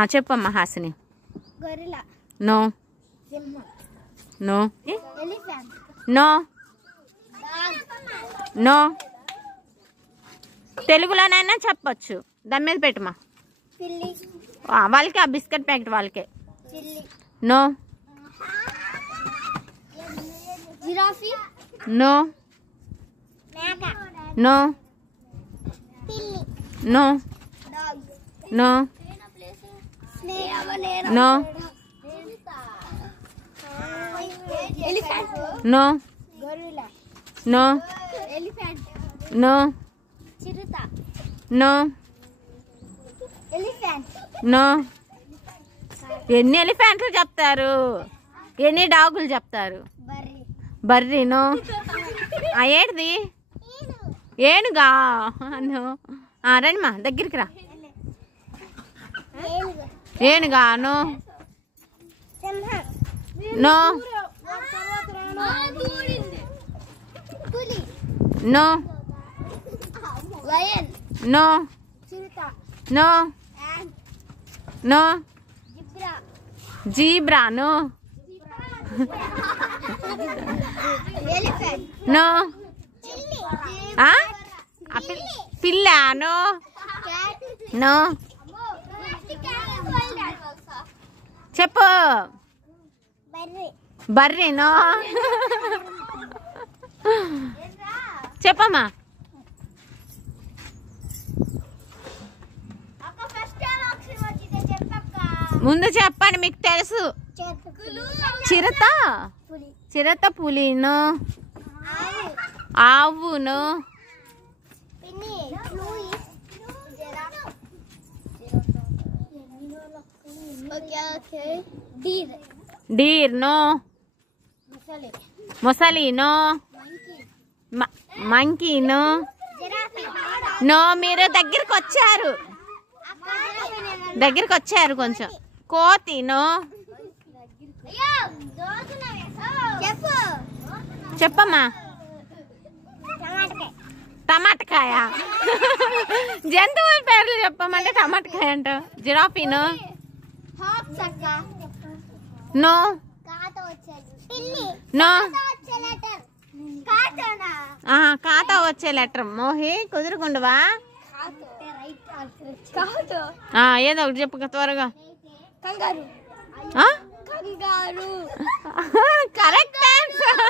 చెప్పమ్మా Hasini. Gorilla. No. సింహం. No. Elephant. No. Dog. No. తెలుగులోనైనా చెప్పొచ్చు. దాని మీద పెట్టమా. పిల్లి. వాళ్ళకే ఆ బిస్కెట్ ప్యాకెట్ వాళ్ళకే. పిల్లి. నో. జిరాఫీ. నో. మేక. నో. పిల్లి. No. Dog. No. Snake. No. Elephant. No. Gorilla. No. Elephant. No. చిరుత. నో. ఎలిఫెంట్. నో. ఎన్ని ఎలిఫెంట్లు చెప్తారు, ఎన్ని డాగులు చెప్తారు? బర్రి. బర్రీ. నో. ఏంటిది? ఏనుగా. నో. రండిమా దగ్గరికి రా. ఏనుగు. ఏనుగా. నో. సింహం. నో. పులి. నో. లయన్. నో. చిరుత. No. Ant. No. Zebra. Zebra. No. Elephant. No. పిల్లి. పిల్ల. నో. క్యాట్. నో. చెప్పు. బర్రి. బర్రీ. నో. చెప్పమ్మా. ముందు చెప్పండి, మీకు తెలుసు. చిరత. చిరత. పులి. నో. ఆవు. నో. డీర్. నో. మొసలి. నో. మంకీ. నో. నో. మీరు దగ్గరికి వచ్చారు, దగ్గరికి వచ్చారు కొంచెం. కోతి. నో. చెప్పమ్మా. టమాటకాయ. జంతువుల పేర్లు చెప్పమంటే టమాటకాయ అంట. జిరాఫీ. నో. నో. నో. ఖాతా వచ్చే లెటర్. మోహి కుదురుకుండవా? ఏదో ఒకటి చెప్పు త్వరగా. Correct answer.